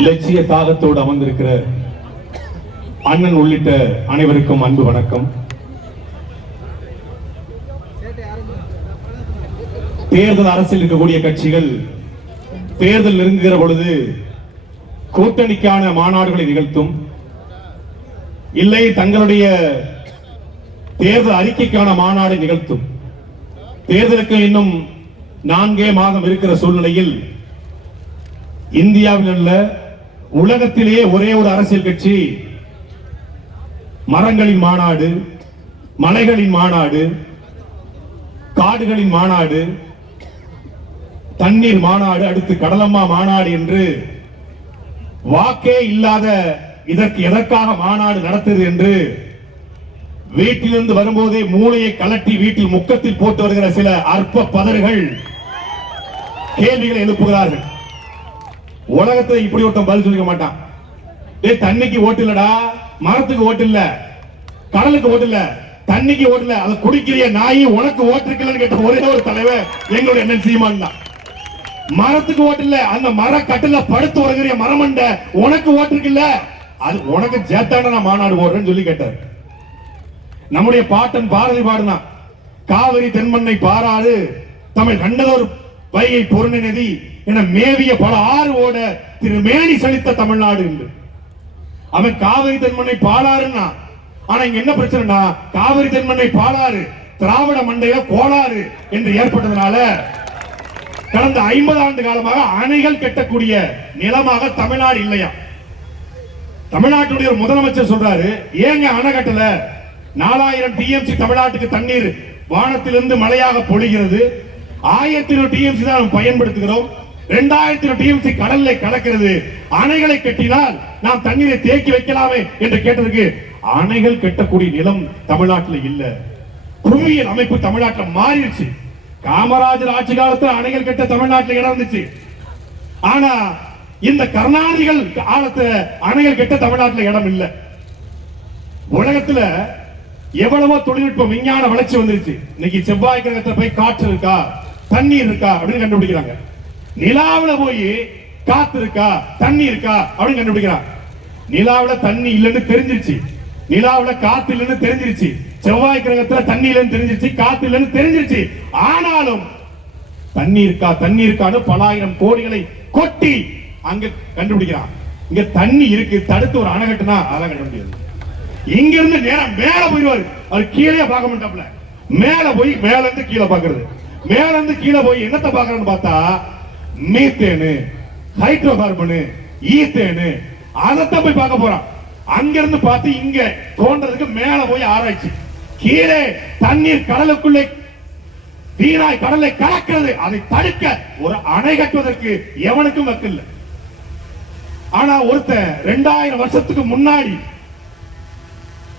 இலட்சிய தாகத்தோடு அமர்ந்திருக்கிற அண்ணன் உள்ளிட்ட அனைவருக்கும் அன்பு வணக்கம். தேர்தல் அரசில் இருக்கக்கூடிய கட்சிகள் தேர்தல் நெருங்குகிற பொழுது கூட்டணிக்கான மாநாடுகளை நிகழ்த்தும். இல்லை தங்களுடைய தேர்தல் அறிக்கைக்கான மாநாடு நிகழ்த்தும். தேர்தலுக்கு இன்னும் நான்கே மாதம் இருக்கிற சூழ்நிலையில் இந்தியாவில் உள்ள உலகத்திலேயே ஒரே ஒரு அரசியல் கட்சி. மரங்களின் மாநாடு மலைகளின் மாநாடு காடுகளின் மாநாடு தண்ணீர் மாநாடு அடுத்து கடலம்மா மாநாடு என்று வாக்கே இல்லாத இதற்கு எதற்காக மாநாடு நடத்துது என்று வீட்டிலிருந்து வரும்போதே மூளையை கலட்டி வீட்டில் முக்கத்தில் போட்டு வருகிற சில அற்ப பதர்கள் கேள்விகளை எழுப்புகிறார்கள். உலகத்துல இப்படி ஒருத்தன் பதில் சொல்லிக்க மாட்டான். ஏ தண்ணிக்கு ஓட்டு இல்லடா. மரத்துக்கு ஓட்டு இல்ல. கடலுக்கு ஓட்டு இல்ல. தண்ணிக்கு ஓட்டு இல்ல. அதை குடிக்கிற நாய் உனக்கு ஓட்டு இருக்கலன்னு கேட்ட ஒரே ஒரு தலைவர் எங்களுடைய என்ன சீமான் தான். மரத்துக்கு ஓட்டு இல்ல. அந்த மர கட்டுல படுத்து வருகிற மரமண்ட உனக்கு ஓட்டு இருக்குல்ல? அது உனக்கு சேத்தாண்ட நான் மாநாடு ஓடுறேன்னு சொல்லி கேட்டார். நம்முடைய பாட்டன் பாரதி பாடுனா காவிரி தென்மண்ணை பாராது. தமிழ் கண்டதோர் வைகை பொருணநிதி நதி என மேவிய பல ஆறு ஓட திரு மேனி செழித்த தமிழ்நாடு என்று அவன் காவிரி தென்மண்ணை பாலாறுன்னா ஆனா இங்க என்ன பிரச்சனைனா காவிரி தென்மண்ணை பாலாறு திராவிட மண்டைய கோளாறு என்று ஏற்பட்டதுனால கடந்த ஐம்பது ஆண்டு காலமாக அணைகள் கெட்டக்கூடிய நிலமாக தமிழ்நாடு இல்லையா? தமிழ்நாட்டுடைய ஒரு முதலமைச்சர் சொல்றாரு ஏங்க அணை கட்டல? நாலாயிரம் டிஎம்சி தமிழ்நாட்டுக்கு தண்ணீர் வானத்திலிருந்து மழையாக பொழிகிறது. ஆயிரத்தி ஒரு டிஎம்சி தான் பயன்படுத்துகிறோம். இரண்டாயிரத்தி டிஎம்சி கடல்ல கலக்கிறது. அணைகளை கட்டினால் நாம் தண்ணீரை தேக்கி வைக்கலாமே என்று கேட்டதுக்கு அணைகள் கட்டக்கூடிய நிலம் தமிழ்நாட்டில் இல்ல. புவியியல் அமைப்பு தமிழ்நாட்டில் மாறிடுச்சு. காமராஜர் ஆட்சி காலத்தில் அணைகள் கட்ட தமிழ்நாட்டில் இடம் இருந்துச்சு. ஆனா இந்த கருணாநிதிகள் காலத்துல அணைகள் கட்ட தமிழ்நாட்டில் இடம் இல்ல. உலகத்துல எவ்வளவோ தொழில்நுட்பம் விஞ்ஞான வளர்ச்சி வந்துருச்சு. இன்னைக்கு செவ்வாய் கிரகத்துல போய் காற்று இருக்கா? தண்ணீர் இருக்கா அப்படின்னு கண்டுபிடிக்கிறாங்க. நிலாவுல போய் காத்து இருக்கா? தண்ணி இருக்கா? அப்படின்னு கண்டுபிடிக்கிறாங்க நிலாவுல தண்ணி இல்லைன்னு தெரிஞ்சிருச்சு. நிலாவுல காத்து இல்லைன்னு தெரிஞ்சிருச்சு. செவ்வாய் கிரகத்துல தண்ணி இல்லைன்னு தெரிஞ்சிருச்சு காத்து இல்லைன்னு தெரிஞ்சிருச்சு. ஆனாலும் தண்ணி இருக்கா தண்ணி இருக்கான்னு பலாயிரம் கோடிகளை கொட்டி அங்க கண்டுபிடிக்கிறான். இங்க தண்ணி இருக்கு தடுத்து ஒரு அணை கட்டுனா அதெல்லாம் கட்ட முடியாது இங்க இருந்து நேரம் மேல போயிடுவாரு. அவர் கீழே பார்க்க மாட்டாப்ல மேல போய் மேல இருந்து கீழே பாக்குறது மேல இருந்து கீழே போய் என்னத்தை பாக்குறேன்னு பார்த்தா மீத்தேனு ஹைட்ரோ கார்பனு ஈத்தேனு அதைத்தான் போய் பார்க்க போறான். அங்க இருந்து பார்த்து இங்க தோன்றதுக்கு மேல போய் ஆராய்ச்சி. கீழே தண்ணீர் கடலுக்குள்ளே வீணாய் கடலை கலக்கிறது. அதை தடுக்க ஒரு அணை கட்டுவதற்கு எவனுக்கும் வக்கில்லை ஆனா ஒருத்தன் ரெண்டாயிரம் வருஷத்துக்கு முன்னாடி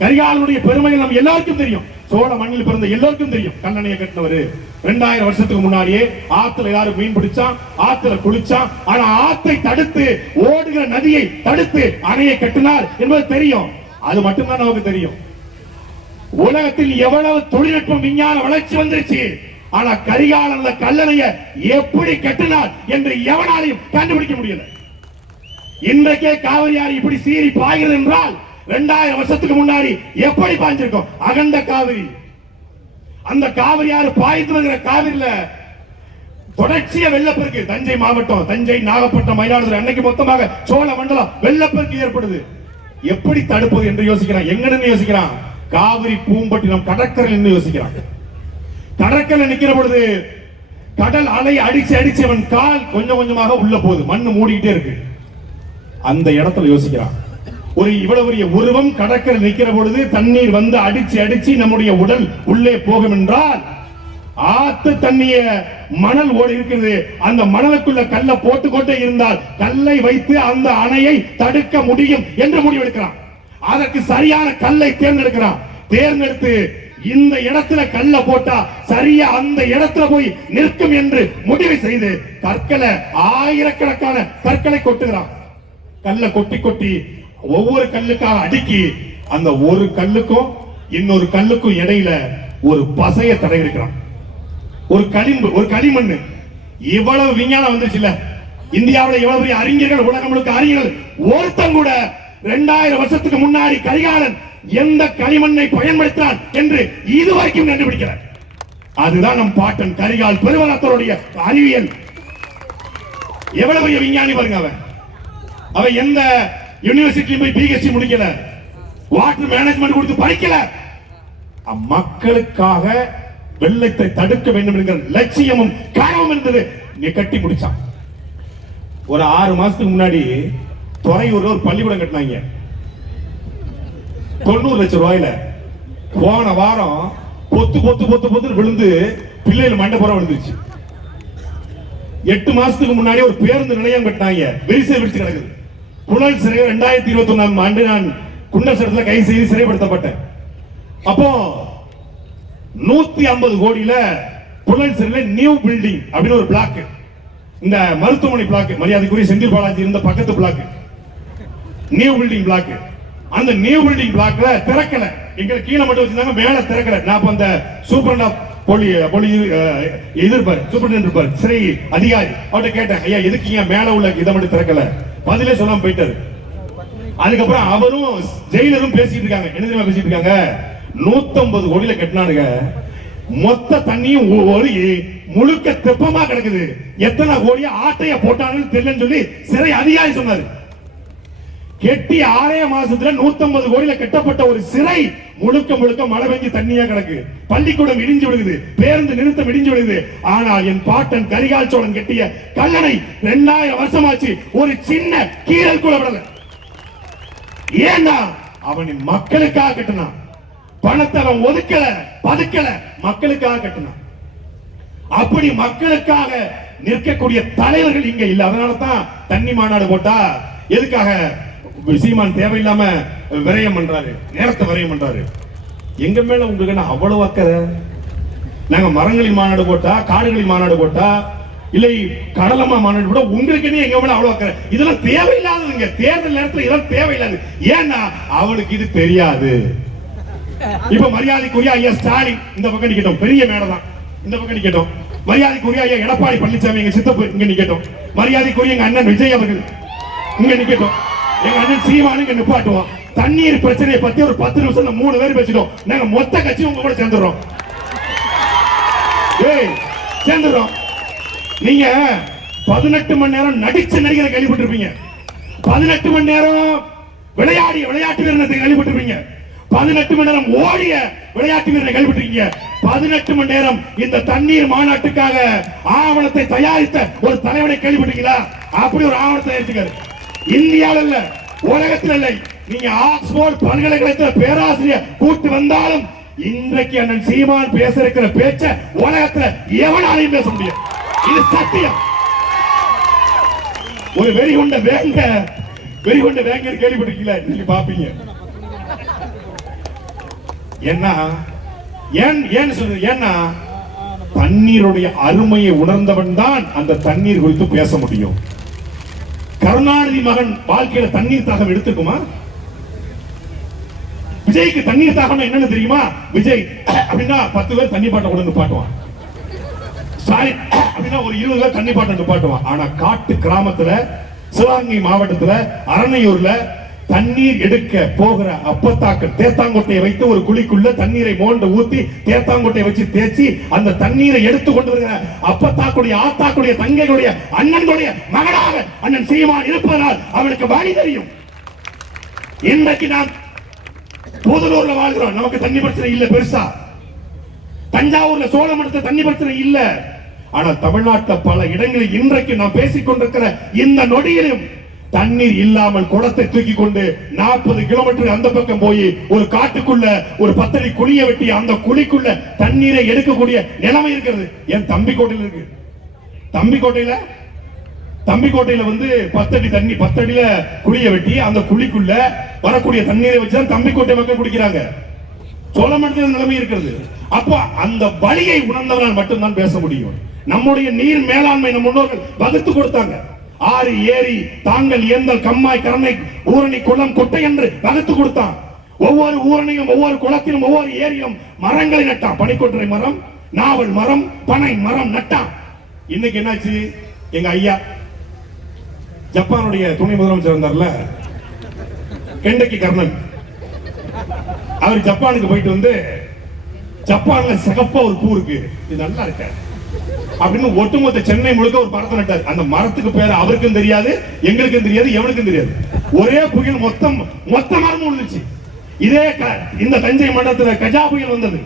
கரிகாலனுடைய பெருமைகள் நம்ம எல்லாருக்கும் தெரியும். சோழ மண்ணில் பிறந்த எல்லாருக்கும் தெரியும் கண்ணனையை கட்டினவரு. ரெண்டாயிரம் வருஷத்துக்கு முன்னாடியே ஆத்துல யாரும் மீன் பிடிச்சான் ஆத்துல குளிச்சான் ஆனா ஆத்தை தடுத்து ஓடுகிற நதியை தடுத்து அணையை கட்டினார் என்பது தெரியும். அது மட்டும்தான் நமக்கு தெரியும். உலகத்தில் எவ்வளவு தொழில்நுட்பம் விஞ்ஞான வளர்ச்சி வந்துருச்சு ஆனா கரிகாலன் அந்த கல்லணைய எப்படி கட்டினார் என்று எவனாலையும் கண்டுபிடிக்க முடியல. இன்றைக்கே காவிரி ஆறு இப்படி சீறி பாய்கிறது என்றால் ரெண்டாயிரம் வருஷத்துக்கு முன்னாடி எப்படி பாய்ஞ்சிருக்கும் அகண்ட காவிரி. அந்த காவிரி ஆறு பாய்ந்து வருகிற காவிரியில தொடர்ச்சியா வெள்ளப்பெருக்கு. தஞ்சை மாவட்டம் தஞ்சை நாகப்பட்டினம் மயிலாடுதுறை அன்னைக்கு மொத்தமாக சோழ மண்டலம் வெள்ளப்பெருக்கு ஏற்படுது. எப்படி தடுப்பது என்று யோசிக்கிறான். எங்கன்னு யோசிக்கிறான். காவிரி பூம்பட்டினம் கடற்கரை என்று யோசிக்கிறான் கடற்கரை நிக்கிற பொழுது கடல் அலை அடிச்சு அடிச்சு அவன் கால் கொஞ்சம் கொஞ்சமாக உள்ள போகுது. மண்ணு மூடிக்கிட்டே இருக்கு. அந்த இடத்துல யோசிக்கிறான். ஒரு இவ்வளவு பெரிய உருவம் கடற்கரை நிக்கிற பொழுது தண்ணீர் வந்து அடிச்சு அடிச்சு நம்முடைய உடல் உள்ளே போகும் என்றால் ஆத்து தண்ணிய மணல் ஓடி இருக்கிறது. அந்த மணலுக்குள்ள கல்லை போட்டுக்கொண்டே இருந்தால் கல்லை வைத்து அந்த அணையை தடுக்க முடியும் என்று முடிவெடுக்கிறான். அதற்கு சரியான கல்லை தேர்ந்தெடுக்கிறான். தேர்ந்தெடுத்து இந்த இடத்துல கல்ல போட்டா சரியா அந்த இடத்துல போய் நிற்கும் என்று முடிவு செய்து கற்களை ஆயிரக்கணக்கான கற்களை கொட்டுகிறான். கல்ல கொட்டி கொட்டி ஒவ்வொரு கல்லுக்காக அடுக்கி அந்த ஒரு கல்லுக்கும் இன்னொரு கல்லுக்கும் இடையில ஒரு பசைய தடவி இருக்கிறான் ஒரு களிம்பு ஒரு களிமண் இவ்வளவு விஞ்ஞானம் வந்துச்சு இல்ல இந்தியாவில் எவ்வளவு பெரிய அறிஞர்கள் உலகம் முழுக்க அறிஞர்கள். ஒருத்தன் கூட ரெண்டாயிரம் வருஷத்துக்கு முன்னாடி கரிகாலன் எந்த களிமண்ணை பயன்படுத்தினான் என்று இதுவரைக்கும் கண்டுபிடிக்கிறார் அதுதான் நம் பாட்டன் கரிகால் பெருவகத்தருடைய அறிவியல். எவ்வளவு பெரிய விஞ்ஞானி பாருங்க அவன். அவன் எந்த யூனிவர்சிட்டி போய் பிஹெச்டி முடிக்கல. வாட்டர் மேனேஜ்மெண்ட் கொடுத்து படிக்கல. மக்களுக்காக வெள்ளத்தை தடுக்க வேண்டும் என்கிற லட்சியமும் கனவும் இருந்தது. நீ கட்டி முடிச்சான். ஒரு ஆறு மாசத்துக்கு முன்னாடி துறையூர்ல ஒரு பள்ளிக்கூடம் கட்டினாங்க. தொண்ணூறு லட்சம் ரூபாயில. போன வாரம் பொத்து பொத்து பொத்து பொத்து விழுந்து பிள்ளைகள் மண்டபுரம் விழுந்துருச்சு. எட்டு மாசத்துக்கு முன்னாடி ஒரு பேருந்து நிலையம் கட்டினாங்க. விரிசை விரிச்சு கிடக்குது. புனல் சிறை ரெண்டாயிரத்தி இருபத்தி ஒன்னாம் ஆண்டு நான் குண்டசரத்துல கைது செய்து சிறைப்படுத்தப்பட்டேன். அப்போ நூத்தி ஐம்பது கோடியில புனல் சிறையில நியூ பில்டிங் அப்படின்னு ஒரு பிளாக் இந்த மருத்துவமனை பிளாக் மரியாதைக்குரிய செந்தில் பாலாஜி இருந்த பக்கத்து பிளாக் நியூ பில்டிங் பிளாக் அந்த நியூ பில்டிங் பிளாக்ல திறக்கல. எங்க கீழே மட்டும் வச்சிருந்தாங்க மேல திறக்கல. நான் அப்ப அந்த சூப்பரண்டா போலி போலி எதிர்ப்பார் சூப்பரண்ட் இருப்பார் சிறை அதிகாரி. அவர்கிட்ட கேட்டேன் ஐயா எதுக்கு ஏன் மேல உள்ள இதை மட்டும் திறக்கல? பதிலே சொல்லாம போயிட்டாரு. அதுக்கப்புறம் அவரும் ஜெயிலரும் பேசிட்டு இருக்காங்க. என்ன தெரியுமா பேசிட்டு இருக்காங்க? நூத்தம்பது கோடியில கட்டினானுங்க. மொத்த தண்ணியும் ஒரு முழுக்க தெப்பமா கிடக்குது. எத்தனை கோடியா ஆட்டைய போட்டாங்கன்னு தெரியலன்னு சொல்லி சிறை அதிகாரி சொன்னாரு. கெட்டி ஆறே மாசத்துல 150 கோடியில கட்டப்பட்ட ஒரு சிறை முழுக்க முழுக்க மழை பெஞ்சு தண்ணியா கிடக்கு. பள்ளிக்கூடம் இடிஞ்சு விடுது பேருந்து நிறுத்தம் இடிஞ்சு விடுது ஆனால் என் பாட்டன் கரிகால் சோழன் கட்டிய கல்லணை ரெண்டாயிரம் வருஷமாச்சு. ஒரு சின்ன கீழல் கூட விடல. ஏன்னா அவனின் மக்களுக்காக கட்டினான். பணத்தை அவன் ஒதுக்கல பதுக்கல மக்களுக்காக கட்டினான். அப்படி மக்களுக்காக நிற்கக்கூடிய தலைவர்கள் இங்க இல்ல. அதனால தான் தண்ணி மாநாடு போட்டா. எதுக்காக? சீமான் தேவையில்லாம விரயம் பண்றாரு நேரத்தை விரயம் பண்றாரு. எங்க மேல உங்களுக்கு என்ன அவ்வளவு அக்கறை? நாங்க மரங்களின் மாநாடு போட்டா காடுகளின் மாநாடு போட்டா இல்லை கடலமா மாநாடு கூட உங்களுக்கு என்ன எங்க மேல அவ்வளவு அக்கறை? இதெல்லாம் தேவையில்லாததுங்க. தேர்தல் நேரத்துல இதெல்லாம் தேவையில்லாது. ஏன்னா அவளுக்கு இது தெரியாது. இப்ப மரியாதைக்குரிய ஐயா ஸ்டாலின் இந்த பக்கம் நிக்கட்டும். பெரிய மேடை தான். இந்த பக்கம் நிக்கட்டும். மரியாதைக்குரிய ஐயா எடப்பாடி பழனிசாமி எங்க சித்தப்பு இங்க நிக்கட்டும். மரியாதைக்குரிய எங்க அண்ணன் விஜய் அவர்கள் இங்க நிக்கட்டும். எங்க அண்ணன் நிப்பாட்டுவோம். தண்ணீர் பிரச்சனையை பத்தி ஒரு பத்து நிமிஷம் மூணு பேர் பேசிட்டோம். நாங்க மொத்த கட்சி உங்க கூட சேர்ந்துடுறோம். ஏய் சேர்ந்துடுறோம். நீங்க பதினெட்டு மணி நேரம் நடிச்ச நடிகரை கேள்விப்பட்டிருப்பீங்க. பதினெட்டு மணி நேரம் விளையாடிய விளையாட்டு வீரனை கேள்விப்பட்டிருப்பீங்க. பதினெட்டு மணி நேரம் ஓடிய விளையாட்டு வீரனை கேள்விப்பட்டிருக்கீங்க. பதினெட்டு மணி நேரம் இந்த தண்ணீர் மாநாட்டுக்காக ஆவணத்தை தயாரித்த ஒரு தலைவனை கேள்விப்பட்டீங்களா அப்படி ஒரு ஆவணத்தை தயாரிச்சுக்காரு இந்தியாவில் இல்ல உலகத்தில் இல்லை நீங்க ஆக்ஸ்போர்ட் பல்கலைக்கழகத்தில் பேராசிரியர் கூட்டு வந்தாலும் இன்றைக்கு அண்ணன் சீமான் பேச இருக்கிற பேச்ச உலகத்துல எவனாலையும் பேச முடியும் இது சத்தியம். ஒரு வெறிகொண்ட வேங்க வெறிகொண்ட வேங்கன்னு கேள்விப்பட்டிருக்கீங்களா? நீங்க பாப்பீங்க. ஏன்னா ஏன் ஏன் சொல்றது? ஏன்னா தண்ணீருடைய அருமையை உணர்ந்தவன் தான் அந்த தண்ணீர் குறித்து பேச முடியும். கருணாநிதி மகன் வாழ்க்கையில தண்ணீர் தாகம் எடுத்துக்குமா விஜய்க்கு தண்ணீர் தாகம் என்னன்னு தெரியுமா? விஜய் அப்படின்னா பத்து பேர் தண்ணி பாட்டை கூட நிப்பாட்டுவான். பாட்டுவான் ஸ்டாலின் அப்படின்னா ஒரு இருபது பேர் தண்ணி பாட்டை நிப்பாட்டுவான். ஆனா காட்டு கிராமத்துல சிவகங்கை மாவட்டத்துல அரணையூர்ல தண்ணீர் எடுக்க போகிற அப்பத்தாக்க தேத்தாங்கொட்டையை வைத்து ஒரு குழிக்குள்ள தண்ணீரை மோண்டு ஊத்தி தேத்தாங்கொட்டையை வச்சு தேய்ச்சி அந்த தண்ணீரை எடுத்து கொண்டு வருகிற அப்பத்தாக்குடைய ஆத்தாக்குடைய தங்கைகளுடைய அண்ணனுடைய மகனாக அண்ணன் சீமான் இருப்பதனால் அவனுக்கு வழி தெரியும். இன்றைக்கு நாம் புதலூர்ல வாழ்கிறோம். நமக்கு தண்ணி பிரச்சனை இல்ல பெருசா. தஞ்சாவூர்ல சோழமண்டலத்துல தண்ணி பிரச்சனை இல்ல. ஆனா தமிழ்நாட்டில் பல இடங்களில் இன்றைக்கு நாம் பேசிக் கொண்டிருக்கிற இந்த நொடியிலும் தண்ணீர் இல்லாமல் குடத்தை தூக்கி கொண்டு நாற்பது கிலோமீட்டர் அந்த பக்கம் போய் ஒரு காட்டுக்குள்ள ஒரு பத்தடி குழிய வெட்டி அந்த குழிக்குள்ள தண்ணீரை எடுக்கக்கூடிய நிலைமை இருக்கிறது. என் தம்பி கோட்டையில இருக்கு. தம்பி கோட்டையில தம்பி கோட்டையில வந்து பத்தடி தண்ணி பத்தடியில குழிய வெட்டி அந்த குழிக்குள்ள வரக்கூடிய தண்ணீரை வச்சுதான் தம்பி கோட்டை மக்கள் குடிக்கிறாங்க. சோழமண்டல நிலைமை இருக்கிறது. அப்போ அந்த வழியை உணர்ந்தவனால் மட்டும்தான் பேச முடியும். நம்முடைய நீர் மேலாண்மை நம் முன்னோர்கள் வகுத்து கொடுத்தாங்க. ஆறு ஏரி தாங்கள் ஏந்தல் கம்மாய் கரணை ஊரணி குளம் குட்டை என்று வகுத்து கொடுத்தான். ஒவ்வொரு ஊரணியும் ஒவ்வொரு குளத்திலும் ஒவ்வொரு ஏரியிலும் மரங்களை நட்டான். பனிக்கொன்றை மரம் நாவல் மரம் பனை மரம் நட்டான். இன்னைக்கு என்னாச்சு? எங்க ஐயா ஜப்பானுடைய துணை முதலமைச்சர் இருந்தார்ல கெண்டக்கி கர்ணன். அவர் ஜப்பானுக்கு போயிட்டு வந்து ஜப்பான்ல சிகப்பா ஒரு பூ இருக்கு. இது நல்லா இருக்காரு அப்படின்னு ஒட்டுமொத்த சென்னை முழுக்க ஒரு மரத்தை நட்டார். அந்த மரத்துக்கு பேர் அவருக்கும் தெரியாது எங்களுக்கும் தெரியாது எவனுக்கும் தெரியாது. ஒரே புயல் மொத்தம் மொத்த மரம் விழுந்துச்சு இதே க- இந்த தஞ்சை மண்டலத்தில் கஜா புயல் வந்தது.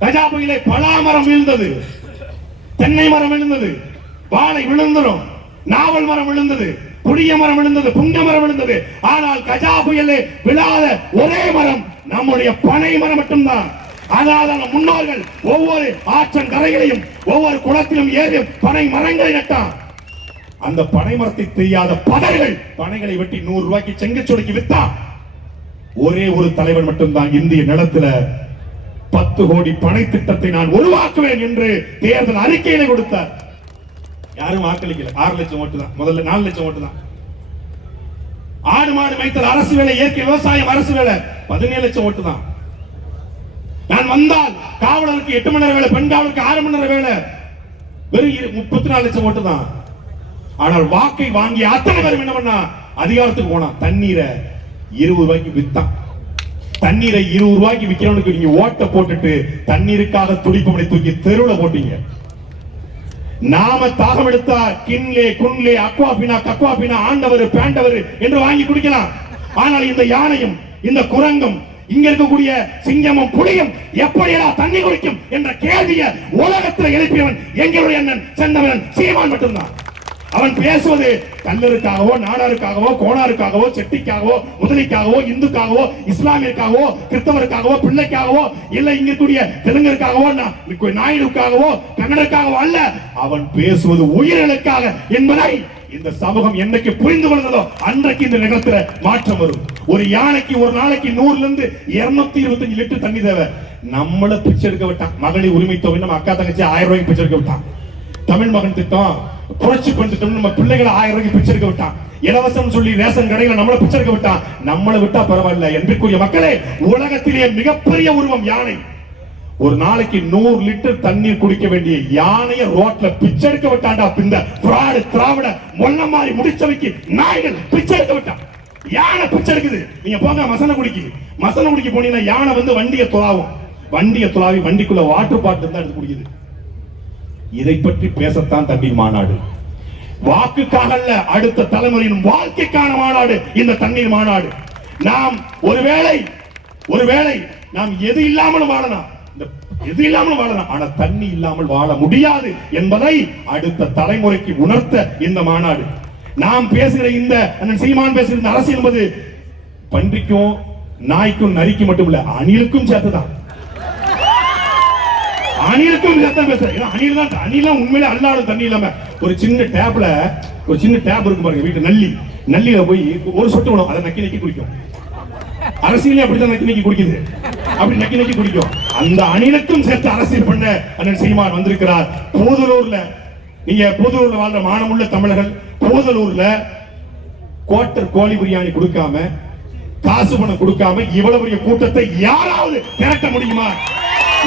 கஜா புயலை பலாமரம் விழுந்தது. தென்னை மரம் விழுந்தது. வாழை விழுந்துடும் நாவல் மரம் விழுந்தது. புளிய மரம் விழுந்தது. புங்க மரம் விழுந்தது. ஆனால் கஜா புயலே விழாத ஒரே மரம் நம்முடைய பனை மரம் மட்டும்தான். அதாவது முன்னோர்கள் ஒவ்வொரு ஆற்றன் கரைகளையும் ஒவ்வொரு குளத்திலும் ஏறி பனை மரங்களை நட்டான் அந்த பனை மரத்தை தெரியாத பதர்கள் பனைகளை வெட்டி நூறு ரூபாய்க்கு செங்கச்சொடிக்கு வித்தான் ஒரே ஒரு தலைவன் மட்டும்தான் இந்திய நிலத்துல பத்து கோடி பனை திட்டத்தை நான் உருவாக்குவேன் என்று தேர்தல் அறிக்கையில கொடுத்தார். யாரும் வாக்களிக்கல ஆறு லட்சம் ஓட்டு தான். முதல்ல நாலு லட்சம் ஓட்டு தான். ஆடு மாடு மேய்த்தல் அரசு வேலை இயற்கை விவசாயம் அரசு வேலை. பதினேழு லட்சம் ஓட்டு தான். நான் வந்தால் காவலருக்கு எட்டு மணி நேரம் வேலை பெண் காவலருக்கு ஆறு மணி நேரம் வேலை. வெறும் முப்பத்தி நாலு லட்சம் ஓட்டு தான். ஆனால் வாக்கை வாங்கி அத்தனை பேரும் என்ன பண்ணா? அதிகாரத்துக்கு போனா. தண்ணீரை இருபது ரூபாய்க்கு வித்தான். தண்ணீரை இருபது ரூபாய்க்கு விற்கிறவனுக்கு நீங்க ஓட்ட போட்டுட்டு தண்ணீருக்காக துடிப்பவனை தூக்கி தெருவுல போட்டீங்க. நாம தாகம் எடுத்தா கின்லே குன்லே அக்வாபினா கக்வாபினா ஆண்டவர் பேண்டவர் என்று வாங்கி குடிக்கலாம். ஆனால் இந்த யானையும் இந்த குரங்கும் இங்க இருக்கக்கூடிய சிங்கமும் புலியும் எப்படியெல்லாம் தண்ணி குடிக்கும் என்ற கேள்வியை உலகத்தில் எழுப்பியவன் எங்களுடைய அண்ணன் செந்தமன் சீமான் மட்டும்தான். அவன் பேசுவது கல்லருக்காகவோ நாடாருக்காகவோ கோணாருக்காகவோ செட்டிக்காகவோ முதலிக்காகவோ இந்துக்காகவோ இஸ்லாமியருக்காகவோ கிறிஸ்தவருக்காகவோ பிள்ளைக்காகவோ இல்ல இங்க இருக்கக்கூடிய தெலுங்கருக்காகவோ நாயுடுக்காகவோ கன்னடருக்காகவோ அல்ல அவன் பேசுவது உயிர்களுக்காக என்பதை இந்த சமூகம் என்னைக்கு புரிந்து கொள்கிறதோ அன்றைக்கு இந்த நிலத்துல மாற்றம் வரும். ஒரு யானைக்கு ஒரு நாளைக்கு நூறுல இருந்து இருநூத்தி இருபத்தஞ்சு லிட்டர் தண்ணி தேவை. நம்மள பிச்சை எடுக்க விட்டான். மகளிர் உரிமை தொகை நம்ம அக்கா தங்கச்சி ஆயிரம் ரூபாய்க்கு பிச்சை எடுக்க விட்டான். தமிழ் மகன் திட்டம் புரட்சி பண்ணிட்டு நம்ம பிள்ளைகளை ஆயிரம் ரூபாய்க்கு பிச்சை எடுக்க விட்டான். இலவசம் சொல்லி ரேஷன் கடையில நம்மள பிச்சை எடுக்க விட்டான். நம்மளை விட்டா பரவாயில்ல. என்பதற்குரிய மக்களே உலகத்திலேயே மிகப்பெரிய உருவம் யானை. ஒரு நாளைக்கு நூறு லிட்டர் தண்ணீர் குடிக்க வேண்டிய யானைய ரோட்ல பிச்சை எடுக்க விட்டாண்டா பிந்த திராவிட மொல்ல மாதிரி முடிச்சவைக்கு நாய்கள் பிச்சை எடுக்க விட்டான். யானை பிச்சை எடுக்குது. நீங்க போங்க மசன குடிக்கு. மசன குடிக்க போனீங்கன்னா யானை வந்து வண்டியை துளாவும் வண்டியை துளாவி வண்டிக்குள்ள வாட்டர் பாட்டில் தான் எடுத்து குடிக்குது. இதை பற்றி பேசத்தான் தம்பி மாநாடு. வாக்குக்காக அல்ல அடுத்த தலைமுறையின் வாழ்க்கைக்கான மாநாடு இந்த தண்ணீர் மாநாடு. நாம் ஒருவேளை ஒருவேளை நாம் எது இல்லாமலும் வாழலாம். இந்த எது இல்லாமலும் வாழலாம். ஆனா தண்ணி இல்லாமல் வாழ முடியாது என்பதை அடுத்த தலைமுறைக்கு உணர்த்த இந்த மாநாடு. நாம் பேசுகிற இந்த சீமான் பேசுகிற இந்த அரசியல் என்பது பன்றிக்கும் நாய்க்கும் நரிக்கும் மட்டும் இல்ல அணிலுக்கும் சேர்த்துதான். அணிலுக்கும் சத்தம் பேசுறேன். ஏன்னா அணில் தான் அணிலாம் உண்மையிலே அல்லாடும் தண்ணி இல்லாம ஒரு சின்ன டேப்ல ஒரு சின்ன டேப் இருக்கு பாருங்க வீட்டு நல்லி. நல்லியில போய் ஒரு சொட்டு விடும் அதை நக்கி நக்கி குடிக்கும். அரசியலே அப்படித்தான் நக்கி நக்கி குடிக்குது. அப்படி நக்கி நக்கி குடிக்கும். அந்த அணிலுக்கும் சேர்த்து அரசியல் பண்ண அண்ணன் சீமான் வந்திருக்கிறார். பூதலூர்ல நீங்க பூதலூர்ல வாழ்ற மானமுள்ள தமிழர்கள் கூதலூர்ல கோட்டர் கோழி பிரியாணி கொடுக்காம காசு பணம் கொடுக்காம இவ்வளவு பெரிய கூட்டத்தை யாராவது திரட்ட முடியுமா?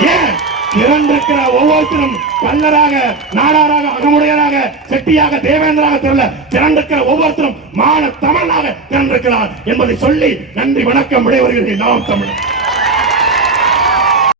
ஏன்? திரண்டிருக்கிற ஒவ்வொருத்தரும் கல்லராக நாடாராக அகமுடையராக செட்டியாக தேவேந்திராக தெரியல திரண்டிருக்கிற ஒவ்வொருத்தரும் மான தமிழனாக திரண்டிருக்கிறார் என்பதை சொல்லி நன்றி வணக்கம் விடைவர்கள் நாம் தமிழர்.